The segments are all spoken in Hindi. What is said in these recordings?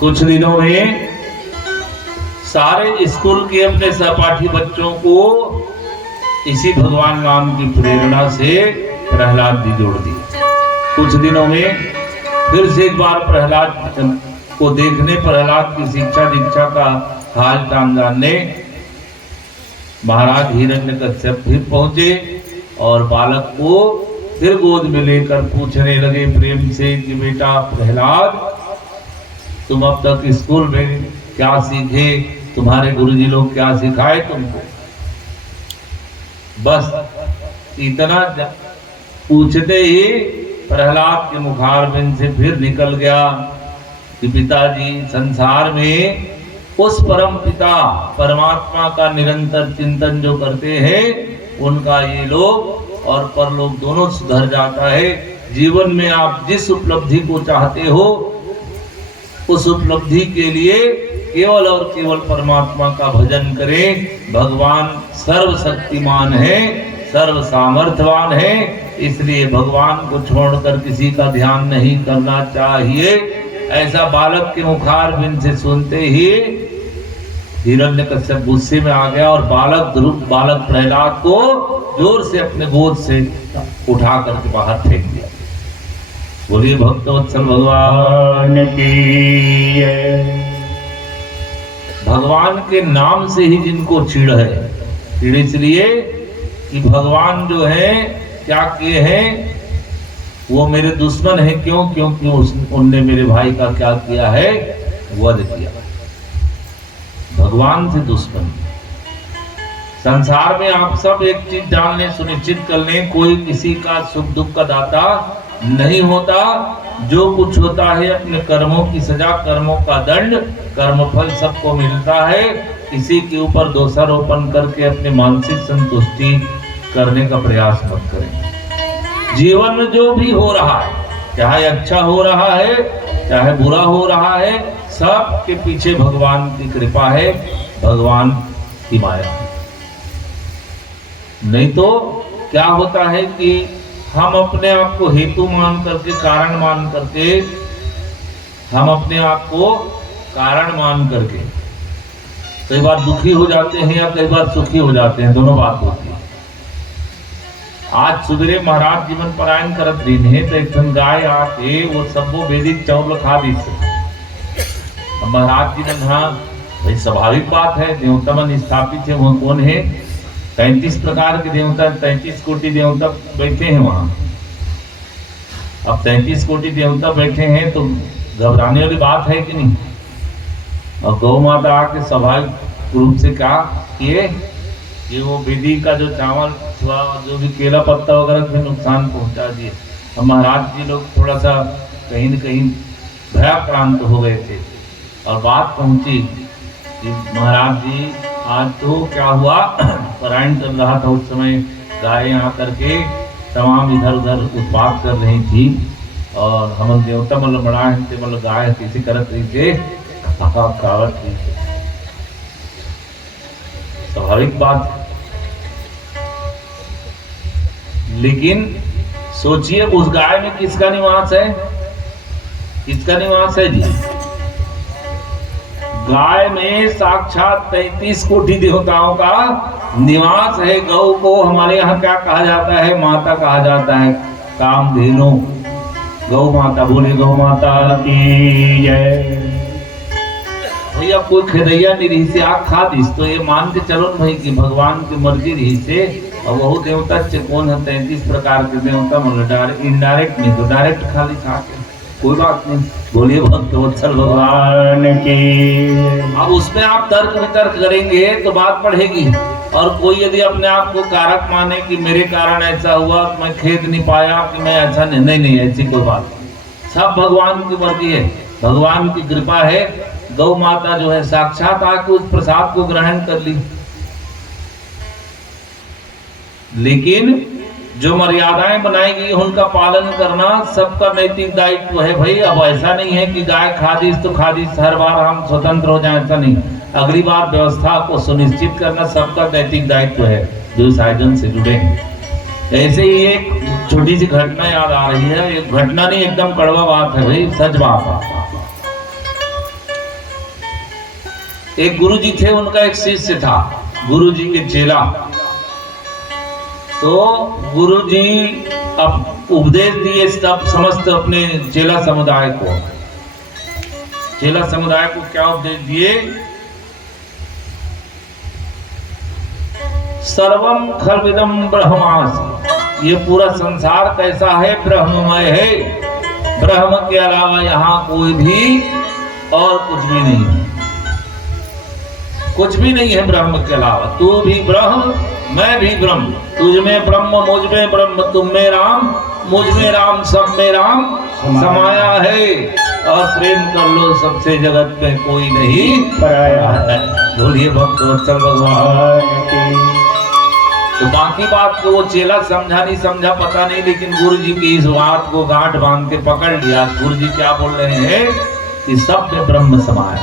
कुछ दिनों में सारे स्कूल के अपने सहपाठी बच्चों को इसी भगवान राम की प्रेरणा से प्रहलाद जी जोड़ दिए। कुछ दिनों में फिर से एक बार प्रहलाद को देखने, प्रहलाद की शिक्षा दीक्षा का हाल चाल जानने महाराज हिरण्यकश्यप फिर पहुंचे और बालक को फिर गोद में लेकर पूछने लगे प्रेम से कि बेटा प्रहलाद, तुम अब तक स्कूल में क्या सीखे, तुम्हारे गुरुजी लोग क्या सिखाए तुमको? बस इतना पूछते ही प्रहलाद के मुखारबिंद से फिर निकल गया कि पिताजी, संसार में उस परम पिता परमात्मा का निरंतर चिंतन जो करते हैं उनका ये लोग और परलोक दोनों सुधर जाता है। जीवन में आप जिस उपलब्धि को चाहते हो उस उपलब्धि के लिए केवल और केवल परमात्मा का भजन करें। भगवान सर्वशक्तिमान है, सर्व सामर्थ्यवान है, इसलिए भगवान को छोड़कर किसी का ध्यान नहीं करना चाहिए। ऐसा बालक के मुखारबिंद से सुनते ही हिरण्यकश्यप गुस्से में आ गया और बालक प्रहलाद को जोर से अपने गोद से उठा करके बाहर फेंक दिया। बोलिए भक्तवत्सल भगवान की। भगवान के नाम से ही जिनको चिढ़ है, चिढ़ इसलिए कि भगवान जो है क्या किए हैं, वो मेरे दुश्मन है। क्यों? क्योंकि उनने मेरे भाई का क्या किया है, वध किया। भगवान से दुश्मन। संसार में आप सब एक चीज जान लें, सुनिश्चित कर लें, कोई किसी का सुख दुख का दाता नहीं होता। जो कुछ होता है अपने कर्मों की सजा, कर्मों का दंड, कर्मफल सबको मिलता है। किसी के ऊपर दोषारोपण करके अपनी मानसिक संतुष्टि करने का प्रयास मत करें। जीवन में जो भी हो रहा है, चाहे अच्छा हो रहा है चाहे बुरा हो रहा है, सब के पीछे भगवान की कृपा है, भगवान की माया है। नहीं तो क्या होता है कि हम अपने आप को हेतु मान करके, कारण मान करके, हम अपने आप को कारण मान करके कई बार दुखी हो जाते हैं या कई बार सुखी हो जाते हैं, दोनों बात होती है। आज सुबेरे महाराज जीवन परायण करत दिन है तो एक गाय आके वो सबो वैदिक चावल खा दी। महाराज जी ने कहा भाई स्वाभाविक बात है, देवता मन स्थापित है, वह कौन है? 33 प्रकार के देवता, 33 कोटि देवता बैठे हैं वहां। अब 33 कोटि देवता बैठे हैं तो घबराने वाली बात है कि नहीं? और गौ माता आके स्वाभाविक रूप से क्या किए कि वो विधि का जो चावल जो भी केला पत्ता वगैरह भी नुकसान पहुंचा दिए। अब महाराज जी लोग थोड़ा सा कहीं न कहीं भयाक्रांत हो गए थे और बात पहुंची कि महाराज जी आज तो क्या हुआ, परायण चल रहा था उस समय, गायें आकर के तमाम इधर उधर उत्पात कर रही थी और हम देवता मतलब बड़ा मतलब गाय किसी करत रही थे, कावत रही थे। स्वाभाविक बात है, लेकिन सोचिए उस गाय में किसका निवास है? किसका निवास है जी? गाय में साक्षात 33 कोटि देवताओं का निवास है। गौ को हमारे यहाँ क्या कहा जाता है? माता कहा जाता है, कामधेनु, गौ माता। बोले गौ माता की जय। भैया कोई खेदैया निरी से आग खा दिस तो ये मान के चलो भाई कि भगवान की मर्जी रही से। और वह देवता कौन है? 33 प्रकार के देवता, मतलब इनडायरेक्ट नहीं तो डायरेक्ट खाली खा के कोई बात नहीं। बोलिए भक्तवत्सल भगवान की। अब उसमें आप तर्क वितर्क करेंगे तो बात बढ़ेगी। और कोई यदि अपने आप को कारक माने कि मेरे कारण ऐसा हुआ, मैं खेद नहीं पाया, कि मैं ऐसा नहीं, ऐसी कोई बात नहीं। सब भगवान की मर्जी है, भगवान की कृपा है। गौ माता जो है साक्षात आके उस प्रसाद को ग्रहण कर ली। लेकिन जो मर्यादाएं बनाई गई उनका पालन करना सबका नैतिक दायित्व है भाई। अब ऐसा नहीं है कि गाय खा दी तो खा दी, हर बार हम स्वतंत्र हो जाए, ऐसा नहीं। अगली बार व्यवस्था को सुनिश्चित करना सबका नैतिक दायित्व है जो इस आयोजन से जुड़े हैं। ऐसे ही एक छोटी सी घटना याद आ रही है, एक घटना नहीं एकदम कड़वा बात है भाई, सच बात है। एक गुरुजी थे, उनका एक शिष्य था, गुरुजी के चेला। तो गुरुजी अब उपदेश दिए सब समस्त अपने चेला समुदाय को। चेला समुदाय को क्या उपदेश दिए? सर्वम खल्विदम ब्रह्मास्मि, ये पूरा संसार कैसा है? ब्रह्ममय है, ब्रह्म के अलावा यहाँ कोई भी और कुछ भी नहीं है, कुछ भी नहीं है ब्रह्म के अलावा। तू भी ब्रह्म, मैं भी ब्रह्म, तुझ में ब्रह्म, मुझ में ब्रह्म, तुम में राम, मुझ में राम, सब में राम समाया है। और प्रेम कर लो, सबसे जगत में कोई नहीं पराया है। बोलिए भक्तवत्सल भगवान की। तो बाकी बात को वो चेला समझा नहीं समझा पता नहीं, लेकिन गुरु जी की इस बात को गांठ बांध के पकड़ लिया। गुरु जी क्या बोल रहे हैं कि सब में ब्रह्म समाया।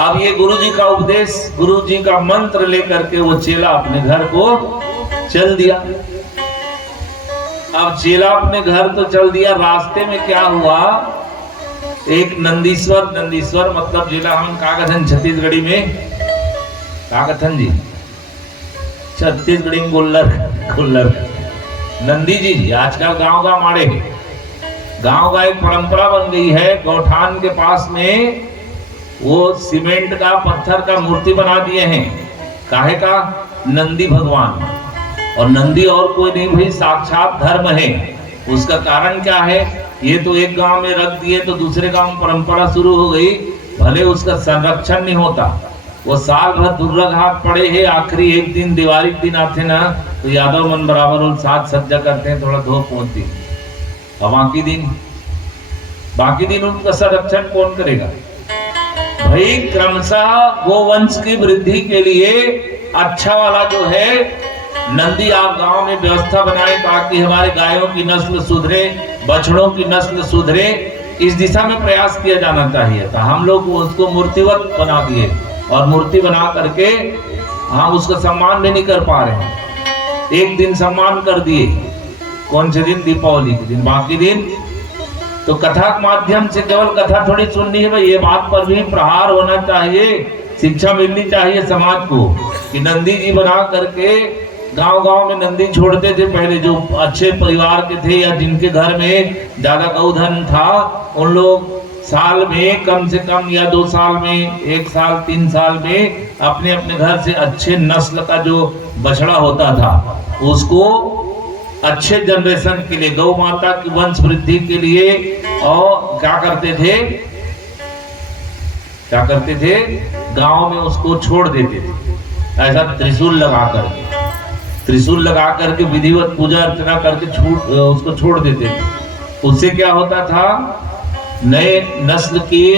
अब ये गुरु जी का उपदेश, गुरु जी का मंत्र लेकर के वो चेला अपने घर को चल दिया। अब चेला अपने घर तो चल दिया, रास्ते में क्या हुआ? एक नंदीश्वर, नंदीश्वर मतलब जिला हम कागथन छत्तीसगढ़ी में, कागथन जी छत्तीसगढ़ी में गोल्लर, गोल्लर नंदी जी आजकल गांव गांव माड़े, गांव का एक परंपरा बन गई है। गौठान के पास में वो सीमेंट का, पत्थर का मूर्ति बना दिए हैं। काहे का? नंदी भगवान। और नंदी और कोई नहीं भाई, साक्षात धर्म है। उसका कारण क्या है? ये तो एक गांव में रख दिए तो दूसरे गांव में परंपरा शुरू हो गई, भले उसका संरक्षण नहीं होता। वो साल भर दुर्लघात पड़े हैं, आखिरी एक दिन दिवाली के दिन आते ना तो यादव मन बराबर और साथ सज्जा करते हैं, थोड़ा धो पहुंचती। और बाकी दिन उनका संरक्षण कौन करेगा भाई? क्रमशः गोवंश की वृद्धि के लिए अच्छा वाला जो है नंदी आप गांव में व्यवस्था बनाए ताकि हमारे गायों की नस्ल सुधरे, बछड़ों की नस्ल सुधरे, इस दिशा में प्रयास किया जाना चाहिए था। हम लोग उसको मूर्तिवत बना दिए और मूर्ति बना करके हम उसका सम्मान भी नहीं कर पा रहे हैं। एक दिन सम्मान कर दिए, कौन से दिन? दीपावली के दिन। बाकी दिन तो कथा के माध्यम से केवल कथा थोड़ी सुननी है भाई, ये बात पर भी प्रहार होना चाहिए, शिक्षा मिलनी चाहिए समाज को कि नंदी जी बना करके गांव गांव में नंदी छोड़ते थे पहले, जो अच्छे परिवार के थे या जिनके घर में ज्यादा गौधन था, उन लोग साल में कम से कम या 2 साल में, 1 साल 3 साल में अपने अपने घर से अच्छे नस्ल का जो बछड़ा होता था उसको अच्छे जनरेशन के लिए, गौ माता की वंश वृद्धि के लिए, और क्या करते थे गांव में उसको छोड़ देते थे। ऐसा त्रिशूल लगा करके विधिवत पूजा अर्चना करके उसको छोड़ देते थे। उससे क्या होता था? नए नस्ल के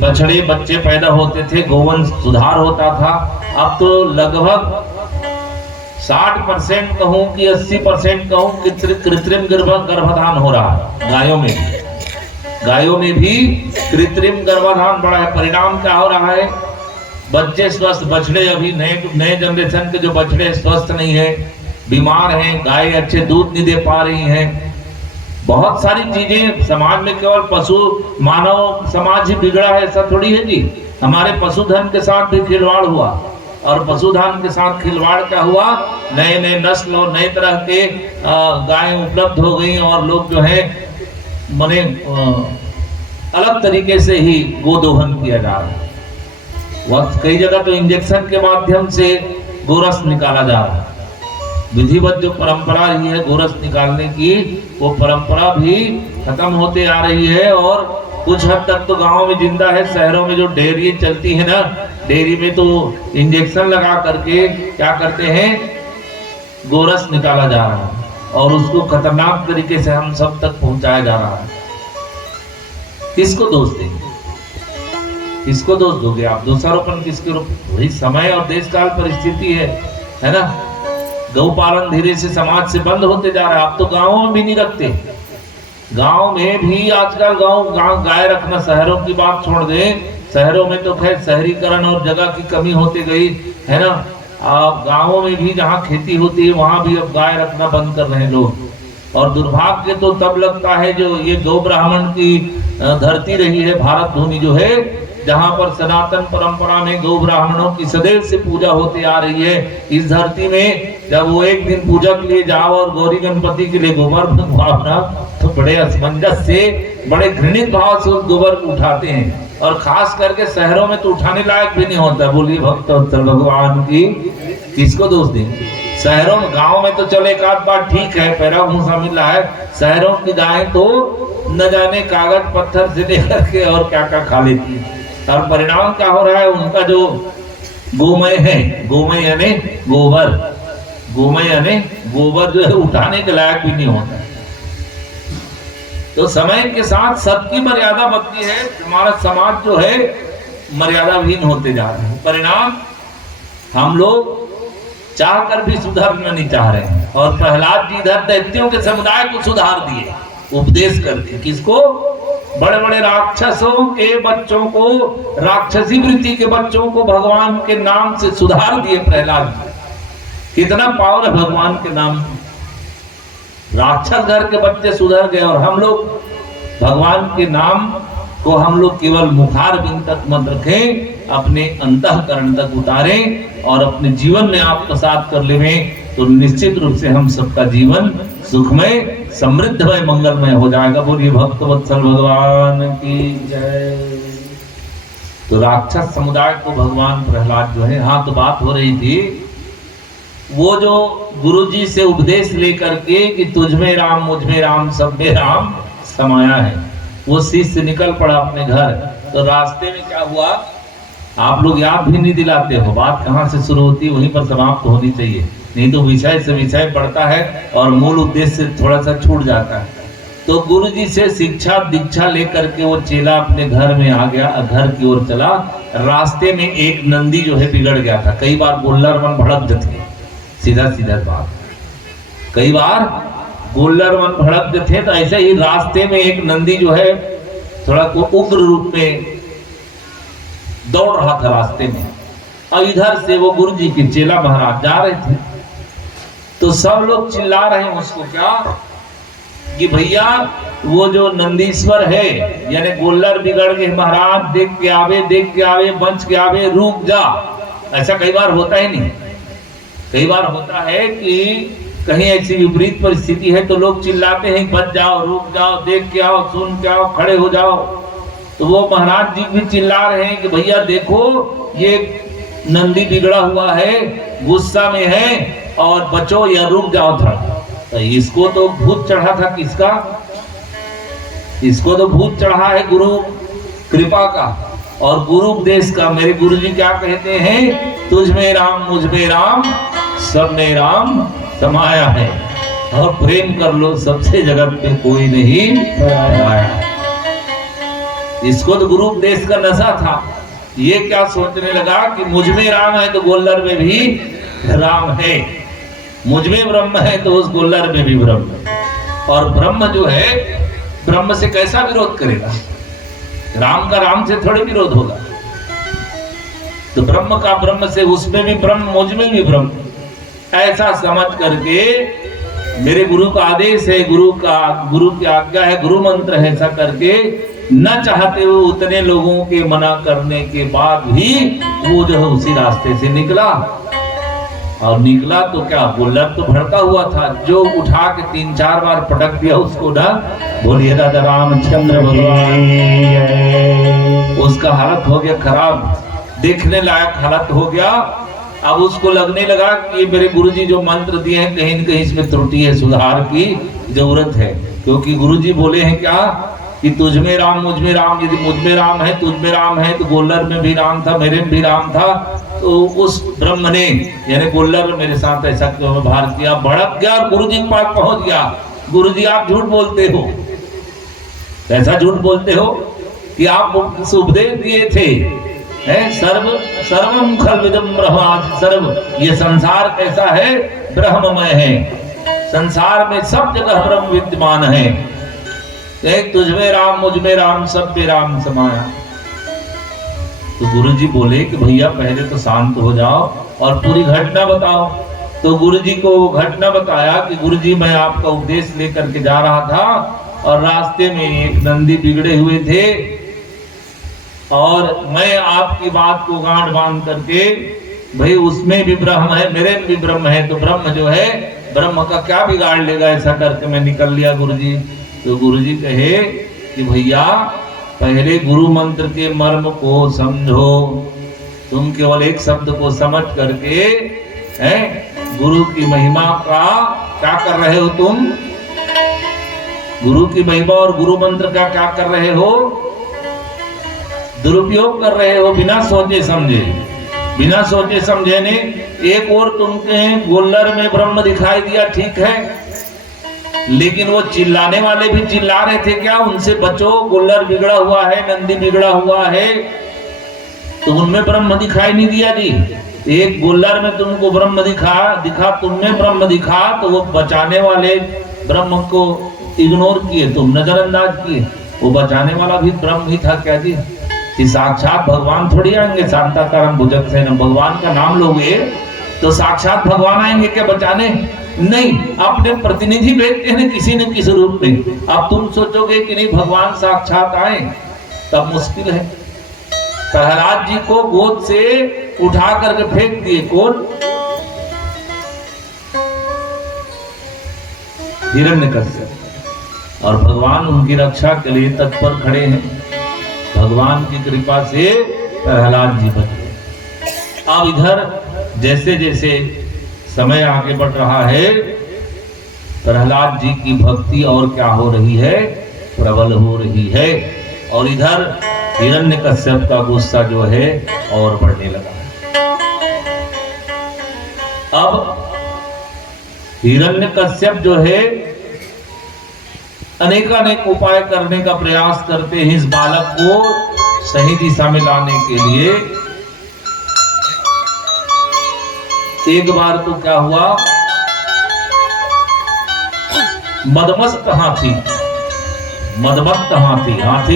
बछड़े बच्चे पैदा होते थे, गोवंश सुधार होता था। अब तो लगभग 60% कहूं कि 80% कहूं कि कृत्रिम गर्भाधान हो रहा है गायों में भी कृत्रिम गर्भाधान बढ़ा है। परिणाम क्या हो रहा है? बच्चे स्वस्थ, बछड़े अभी नए जनरेशन के जो बछड़े स्वस्थ नहीं है, बीमार हैं, गाय अच्छे दूध नहीं दे पा रही हैं। बहुत सारी चीजें समाज में, केवल पशु मानव समाज ही बिगड़ा है ऐसा थोड़ी है जी। हमारे पशुधन के साथ भी खिलवाड़ हुआ, और पशुधन के साथ खिलवाड़ क्या हुआ? नए नए नस्ल और नए तरह के गायें उपलब्ध हो गई, और लोग जो है मने अलग तरीके से ही गोदोहन किया जा रहा है। वक्त कई जगह तो इंजेक्शन के माध्यम से गोरस निकाला जा रहा है। विधिवत जो परंपरा रही है गोरस निकालने की, वो परंपरा भी खत्म होते आ रही है, और कुछ हद तक तो गांव में जिंदा है। शहरों में जो डेयरी चलती है ना, डेयरी में तो इंजेक्शन लगा करके क्या करते हैं? गोरस निकाला जा रहा है, और उसको खतरनाक तरीके से हम सब तक पहुंचाया जा रहा है। किसको दोष देंगे? किसको दोष दोगे आप? दोषारोपण किसके रूप? वही समय और देश काल परिस्थिति है ना। गौपालन धीरे से समाज से बंद होते जा रहा है। आप तो गाँवों में भी नहीं रखते, गांव में भी आजकल गांव गाय रखना, शहरों की बात छोड़ दें, शहरों में तो खैर शहरीकरण और जगह की कमी होती गई है ना। अब गांवों में भी जहां खेती होती है वहां भी अब गाय रखना बंद कर रहे हैं लोग। और दुर्भाग्य तो तब लगता है जो ये गौ ब्राह्मण की धरती रही है, भारत भूमि जो है, जहाँ पर सनातन परंपरा में गौ ब्राह्मणों की सदैव से पूजा होती आ रही है, इस धरती में जब वो एक दिन पूजा के लिए जाओ और गौरी गणपति के लिए गोबर भावना, तो बड़े असमंजस से, बड़े घृणित भाव से उस गोबर को उठाते हैं। और खास करके शहरों में तो उठाने लायक भी नहीं होता। बोलिए भक्तवत्सल भगवान की, किसको दोष दें? शहरों में, गांव में तो चले एक आध बार ठीक है, पैरा भूसा मिल रहा है। शहरों की गायें तो न जाने कागज पत्थर से लेकर के और क्या क्या खा लेती है। और परिणाम क्या हो रहा है, उनका जो गोमय है, गोमय यानी गोबर, गोमय यानी गोबर जो है उठाने के लायक भी नहीं होता। तो समय के साथ सबकी मर्यादा बढ़ती है, हमारा समाज जो है मर्यादाहीन होते जा रहे हैं। परिणाम हम लोग चाहकर भी सुधारना नहीं चाह रहे हैं। और प्रहलाद जी इधर दैत्यों के समुदाय को सुधार दिए उपदेश करके। किसको? बड़े बड़े राक्षसों के बच्चों को, राक्षसी वृत्ति के बच्चों को भगवान के नाम से सुधार दिए प्रहलाद जी। कितना पावर है भगवान के नाम। राक्षस घर के बच्चे सुधर गए और हम लोग भगवान के नाम को हम लोग केवल मुखार बिंद तक मत रखें, अपने अंतःकरण तक उतारें और अपने जीवन में आत्मसात कर लें, तो निश्चित रूप से हम सबका जीवन सुखमय, समृद्धमय, मंगलमय हो जाएगा। बोलिए भक्तवत्सल भगवान की जय। तो राक्षस समुदाय को भगवान प्रहलाद जो है, हाँ तो बात हो रही थी, वो जो गुरुजी से उपदेश लेकर के कि तुझमें राम, मुझमें राम, सब में राम समाया है, वो शिष्य निकल पड़ा अपने घर। तो रास्ते में क्या हुआ, आप लोग याद भी नहीं दिलाते हो। बात कहाँ से शुरू होती है वहीं पर समाप्त होनी चाहिए, नहीं तो विषय से विषय बढ़ता है और मूल उद्देश्य से थोड़ा सा छूट जाता है। तो गुरुजी से शिक्षा दीक्षा लेकर के वो चेला अपने घर में आ गया, घर की ओर चला। रास्ते में एक नंदी जो है बिगड़ गया था। कई बार गोल्लर मन भड़क थे, सीधा सीधा बात, कई बार गोल्लर मन भड़क थे। तो ऐसे ही रास्ते में एक नंदी जो है थोड़ा को उग्र रूप में दौड़ रहा था रास्ते में, और इधर से वो गुरुजी के चेला महाराज जा रहे थे। तो सब लोग चिल्ला रहे हैं उसको क्या कि भैया वो जो नंदीश्वर है यानी गोल्लर बिगड़ गए महाराज, देख के आवे, देख के आवे, बच के आवे, रुक जा। ऐसा कई बार होता ही नहीं। कई बार होता है कि कहीं ऐसी विपरीत परिस्थिति है तो लोग चिल्लाते हैं बच जाओ, रुक जाओ, देख के आओ, सुन के आओ, खड़े हो जाओ। तो वो महाराज जी भी चिल्ला रहे हैं कि भैया देखो ये नंदी बिगड़ा हुआ है, गुस्सा में है, और बचो या रुक जाओ थोड़ा। तो इसको तो भूत चढ़ा था, किसका? इसको तो भूत चढ़ा है गुरु कृपा का और गुरु उपदेश का। मेरे गुरुजी क्या कहते हैं, तुझ में राम, मुझ में राम, सब में राम समाया है, और प्रेम कर लो, सबसे जगत में कोई नहीं पराया। इसको तो गुरु उपदेश का नशा था। ये क्या सोचने लगा कि मुझ में राम है तो गोल्लर में भी राम है, मुझ में ब्रह्म है तो उस गोल्लर में भी ब्रह्म है। और ब्रह्म जो है ब्रह्म से कैसा विरोध करेगा? राम का राम से थोड़े विरोध होगा। तो ब्रह्म का ब्रह्म से, उसमें भी ब्रह्म, मुझ में भी ब्रह्म, ऐसा समझ करके मेरे गुरु का आदेश है, गुरु की आज्ञा है, गुरु मंत्र है, ऐसा करके न चाहते हुए उतने लोगों के मना करने के बाद भी वो जो है उसी रास्ते से निकला। और निकला तो क्या, गोल्लर तो भड़का हुआ था, जो उठा के 3-4 बार पटक दिया उसको ना। बोलिए राजा रामचंद्र भगवान, उसका हालत हो गया खराब, देखने लायक हालत हो गया। अब उसको लगने लगा कि मेरे गुरुजी जो मंत्र दिए हैं कहीं न कहीं इसमें त्रुटि है, सुधार की जरूरत है। क्योंकि गुरुजी बोले हैं क्या कि तुझ में राम, मुझ में राम, यदि मुझ में राम है, तुझ में राम है, तो गोल्लर में भी राम था, मेरे में भी राम था। तो उस ब्रह्म ने यानी गोल्लर मेरे साथ ऐसा क्यों व्यवहार किया? भड़क गया और गुरुजी के पास पहुंच गया। गुरुजी आप झूठ बोलते हो, ऐसा झूठ बोलते हो कि आप उपदेश दिए थे, सर्वम खल्विदं ब्रह्म, सर्व ये संसार कैसा है, ब्रह्ममय है, संसार में सब जगह ब्रह्म विद्यमान है। एक तुझ में राम, मुझ में राम, सब में राम समाया। तो गुरुजी बोले कि भैया पहले तो शांत हो जाओ और पूरी घटना बताओ। तो गुरुजी को घटना बताया कि गुरुजी मैं आपका उपदेश लेकर के जा रहा था और रास्ते में एक नंदी बिगड़े हुए थे, और मैं आपकी बात को गांठ बांध करके भाई उसमें भी ब्रह्म है मेरे में भी ब्रह्म है, तो ब्रह्म जो है ब्रह्म का क्या बिगाड़ लेगा, ऐसा करके मैं निकल लिया गुरुजी। तो गुरुजी कहे कि भैया पहले गुरु मंत्र के मर्म को समझो, तुम केवल एक शब्द को समझ करके है गुरु की महिमा का क्या कर रहे हो, तुम गुरु की महिमा और गुरु मंत्र का क्या कर रहे हो, दुरुपयोग कर रहे हो बिना सोचे समझे। बिना सोचे समझे ने एक और तुमके गोल्लर में ब्रह्म दिखाई दिया, ठीक है, लेकिन वो चिल्लाने वाले भी चिल्ला रहे थे क्या, उनसे बचो, गोल्लर बिगड़ा हुआ है, नंदी बिगड़ा हुआ है, तो उनमें ब्रह्म दिखाई नहीं दिया जी। एक गोल्लर में तुमको ब्रह्म दिखा तुमने ब्रह्म दिखा, तो वो बचाने वाले ब्रह्म को इग्नोर किए, तुम नजरअंदाज किए, वो बचाने वाला भी ब्रह्म ही था क्या जी। कि साक्षात भगवान थोड़ी आएंगे शांताकारम भुजगसेनम, भगवान का नाम लोगे तो साक्षात भगवान आएंगे क्या बचाने, नहीं, अपने प्रतिनिधि भेजते हैं किसी न किसी रूप में। अब तुम सोचोगे कि नहीं भगवान साक्षात आए, तब मुश्किल है। प्रहलाद जी को गोद से उठा करके फेंक दिए, कौन, हिरण्यकश्यप, और भगवान उनकी रक्षा के लिए तत्पर खड़े हैं। भगवान की कृपा से प्रहलाद जी बच गए। अब इधर जैसे जैसे समय आगे बढ़ रहा है, प्रहलाद जी की भक्ति और क्या हो रही है, प्रबल हो रही है, और इधर हिरण्यकश्यप का गुस्सा जो है और बढ़ने लगा है। अब हिरण्यकश्यप जो है अनेकानेक उपाय करने का प्रयास करते हैं इस बालक को सही दिशा में लाने के लिए। एक बार तो क्या हुआ, मदमस्त हाथी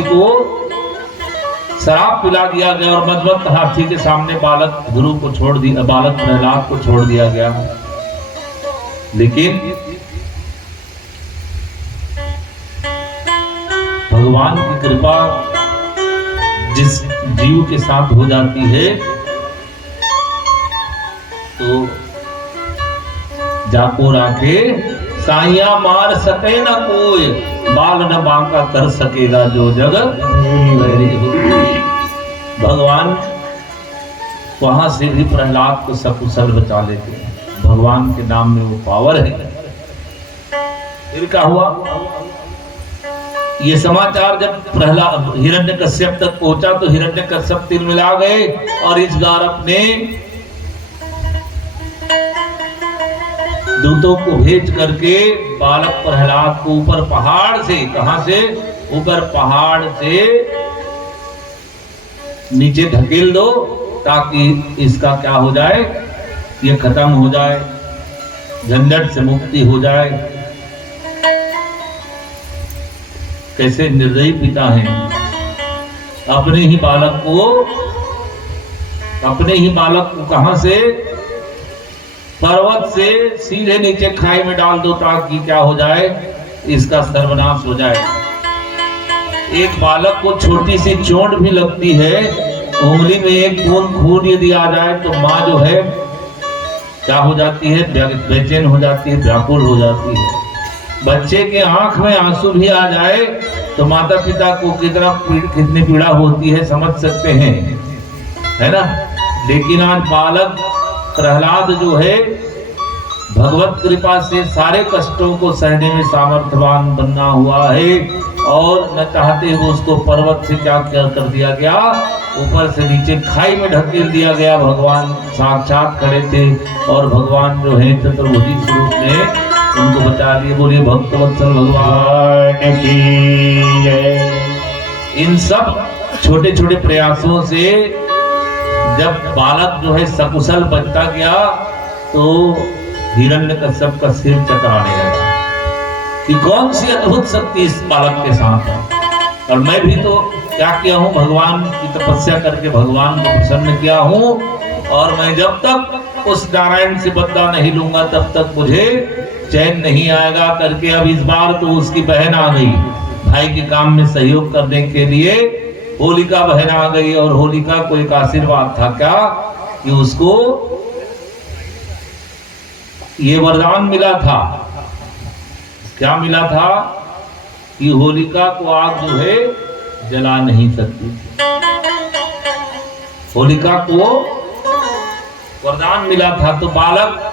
को शराब पिला दिया गया और मदमस्त हाथी के सामने बालक ध्रुव को छोड़ दिया, बालक प्रहलाद को छोड़ दिया गया। लेकिन भगवान की कृपा जिस जीव के साथ हो जाती है तो जाको राखे साइया मार सके न कोई, बाल न बांका कर सकेगा जो जग। भगवान वहां से भी प्रहलाद को सकुशल बचा लेते हैं, भगवान के नाम में वो पावर है। फिर क्या हुआ, ये समाचार जब प्रहलाद हिरण्यकश्यप तक पहुंचा तो हिरण्यकश्यप तिल मिला गए और इस बार अपने दूतों को भेज करके बालक प्रहलाद को ऊपर पहाड़ से, कहां से, ऊपर पहाड़ से नीचे धकेल दो ताकि इसका क्या हो जाए, ये खत्म हो जाए, झंझट से मुक्ति हो जाए। कैसे निर्दयी पिता हैं, अपने ही बालक को कहां से, पर्वत से सीधे नीचे खाई में डाल दो ताकि क्या हो जाए, इसका सर्वनाश हो जाए। एक बालक को छोटी सी चोट भी लगती है, उंगली में एक बूंद खून यदि आ जाए तो माँ जो है क्या हो जाती है, बेचैन हो जाती है, व्याकुल हो जाती है। बच्चे के आंख में आंसू भी आ जाए तो माता पिता को कितनी पीड़ा होती है समझ सकते हैं, है ना। लेकिन आज बालक प्रहलाद जो है भगवत कृपा से सारे कष्टों को सहने में सामर्थ्यवान बनना हुआ है, और न चाहते हुए उसको पर्वत से क्या कर दिया गया, ऊपर से नीचे खाई में ढकेल दिया गया। भगवान साक्षात खड़े थे और भगवान जो है चतुर्भुजी स्वरूप में उनको बचा लिए। बोलिए भक्तवत्सल भगवान की जय। इन सब छोटे छोटे प्रयासों से जब बालक जो है सकुशल बचता गया तो हिरण्यकश्यप का सिर चकराने लगा कि कौन सी अद्भुत शक्ति इस बालक के साथ है। और मैं भी तो क्या किया हूँ, भगवान की तपस्या करके भगवान को प्रसन्न किया हूँ, और मैं जब तक उस नारायण से बदला नहीं लूंगा तब तक मुझे चैन नहीं आएगा करके। अब इस बार तो उसकी बहन आ गई भाई के काम में सहयोग करने के लिए, होलिका बहन आ गई और होलिका को एक आशीर्वाद था क्या कि उसको ये वरदान मिला था। क्या मिला था कि होलिका को आग जो है जला नहीं सकती। होलिका को वरदान मिला था। तो बालक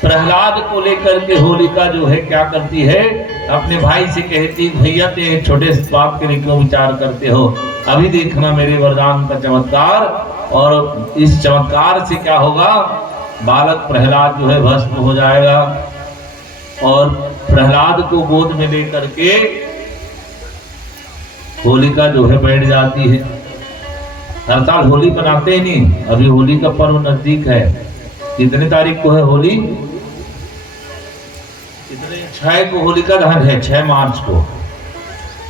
प्रहलाद को लेकर के होलिका जो है क्या करती है, अपने भाई से कहती, भैया ते छोटे बात के लिए क्यों विचार करते हो, अभी देखना मेरे वरदान का चमत्कार। और इस चमत्कार से क्या होगा, बालक प्रहलाद जो है भस्म हो जाएगा। और प्रहलाद को गोद में लेकर के होलिका जो है बैठ जाती है। हर साल होली मनाते ही नहीं, अभी होली का पर्व नजदीक है। कितनी तारीख को है होली? 6 को होलिका दहन है, 6 मार्च को।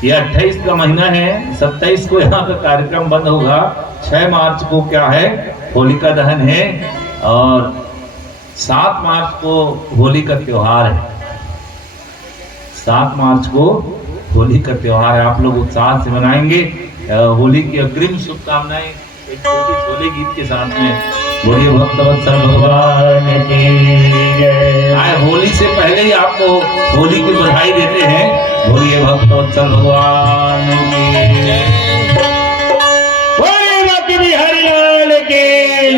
यह 28 का महीना है, 27 को यहाँ का कार्यक्रम बंद होगा। 6 मार्च को क्या है, होलिका दहन है। और 7 मार्च को होली का त्योहार है। 7 मार्च को होली का त्योहार है। आप लोग उत्साह से मनाएंगे। होली की अग्रिम शुभकामनाएं एक छोटी छोले गीत के साथ में। बोलिए भक्तवत्सल भगवान की जय। आए होली से पहले ही आपको होली की बधाई देते हैं। बोलिए भक्तवत्सल भगवान की जय। बोलिए बाकी बिहारी लाल की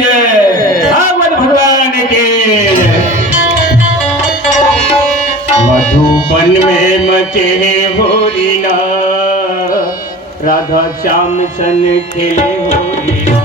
जय। भगवान भगवान की जय। मधुबन में मचे होली ना, राधा श्याम सन खेले होली ना।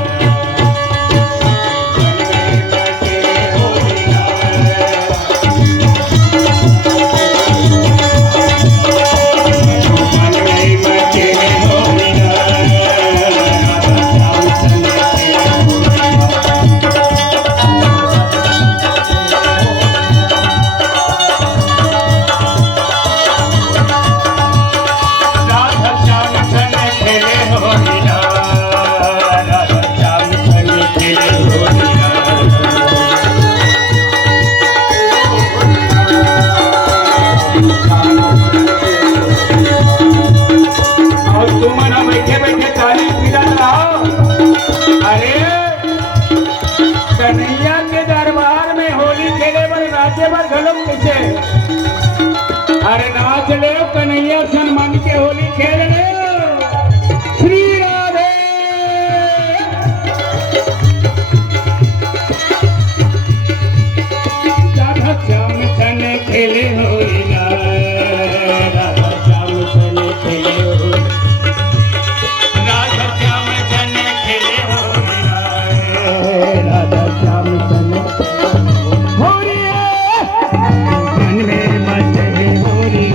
कन्हैया के दरबार में होली खेले बर नाचे बर घलो कैसे? अरे नाच ले कन्हैया सन्मान के होली खेल ले। श्री राधे। राधा श्याम सन खेले होली ना, राधा श्याम सन खेले होली। राधा श्याम सन खेले होली ना, राधा श्याम सन होली मन में मचे होली।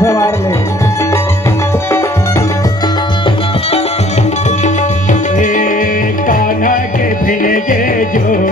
सवार ले कान्हा के भिड़े जो